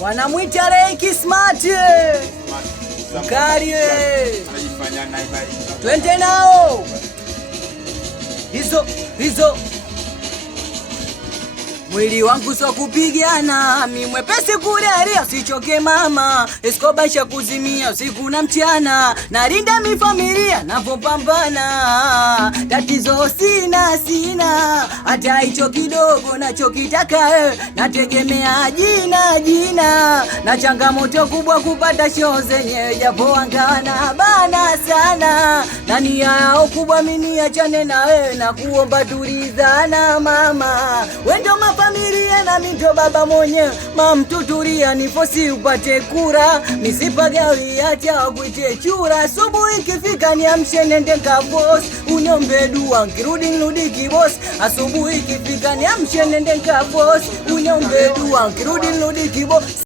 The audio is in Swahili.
Wanamwita Reiki Smart. Mkali. Twende nao. Hizo. Mwili wangu so kupigana, mi mwepesi kureria, sichoke mama. Escoba isha kuzimia usiku na mchana, nalinda mi familia napopambana. Tatizo sina, hata hicho kidogo nachokitaka nategemea jina. Na changamoto kubwa kupata show zenye japo angana bana sana. Na nia yao kubwa mimi achane na wewe na kuomba turidhana mama. Wendo familia na mito baba mwenye mamtuturia nifosi upate kura. Nisipagawi acha wakuite chura. Asubuhi ikifika niamshe nende kabos, unyombe dua nkirudi nirudi kibos. Asubuhi ikifika niamshe nende kabos, unyombe dua nkirudi nirudi kibos.